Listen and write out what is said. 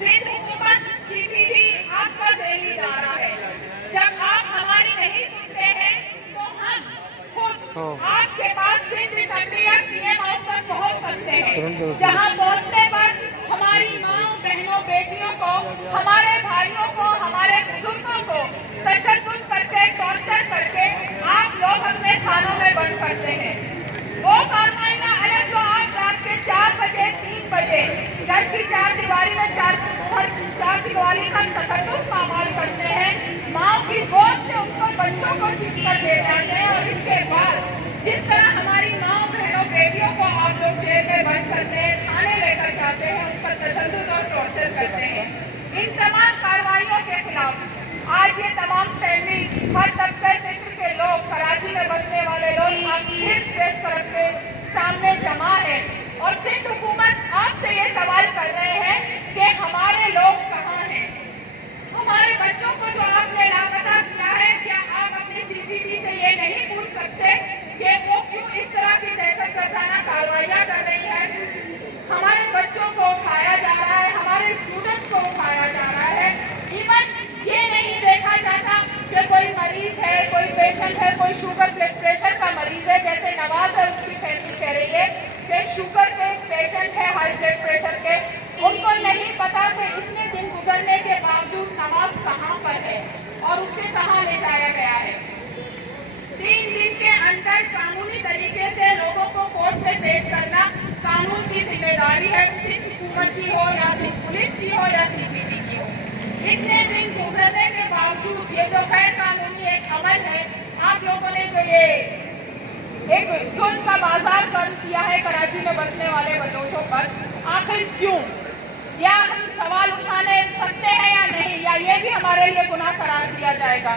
सिंध हुकूमत सीपीटी आपका झेली जा रहा है। जब आप हमारी नहीं सुनते हैं तो हम खुद आपके पास सिंध असेंबली या सीएम हाउस तक पहुंच सकते हैं, जहां पहुंचने पर हमारी माओ बहनों बेटियों को, हमारे भाइयों को, हमारे बुजुर्गों को तशद्दुद करके, टॉर्चर करके आप लोग अपने थानों में बंद करते हैं। वो कार्रवाइयां अलग जो आप रात के 4 बजे 3 बजे घर की चार दीवारी में चार दीवारी का तशद्दुद पामाल करते हैं, माँ की गोद से उनको बच्चों को छीन कर ले जाते हैं और इसके बाद जिस तरह हमारी माओ बहनों बेटियों को आप लोग जेल में बंद करते हैं, थाने लेकर जाते हैं, उन पर तशद्दुद और टॉर्चर करते हैं। इन तमाम कार्रवाइयों के खिलाफ आज ये तमाम फैमिली, हर तबके फिक्र के लोग, कराची में बसने वाले लोग आज फिर प्रेस क्लब के सामने जमा है और सिंध हुकूमत आपसे ये सवाल कर रहे हैं कि हमारे लोग कहाँ हैं, हमारे बच्चों को जो आपने लापता किया है, क्या आप अपनी सीपीटी से ये नहीं पूछ सकते कि वो क्यों इस तरह की दहशतगर्दाना कार्रवाइयां कर रही है? हमारे बच्चों को उठाया जा रहा है, हमारे स्टूडेंट्स को उठाया जा रहा है। इवन ये नहीं देखा जाता कि कोई मरीज है, कोई पेशेंट है, कोई शुगर ब्लड प्रेशर का मरीज है, जैसे नवाज है उसकी फैमिली कह रही है कि शुगर के पेशेंट है, हाई ब्लड प्रेशर के, उनको नहीं पता कि इतने दिन गुजरने के बावजूद नवाज कहाँ पर है और उसे कहाँ ले जाया गया है। 3 दिन के अंदर कानूनी तरीके से लोगों को कोर्ट में पेश करना कानून की जिम्मेदारी है, सिंध हुकूमत की हो या सिंध पुलिस की हो या सीपीटी की हो। इतने दिन गुजरने के बावजूद ये जो गैर कानूनी एक अमल है, आप लोगों ने जो ये एक जुल्म का बाजार कर किया है कराची में बसने वाले बलोचों पर, आखिर क्यों? या हम सवाल उठाने सकते हैं या नहीं, या ये भी हमारे लिए गुनाह करार दिया जाएगा?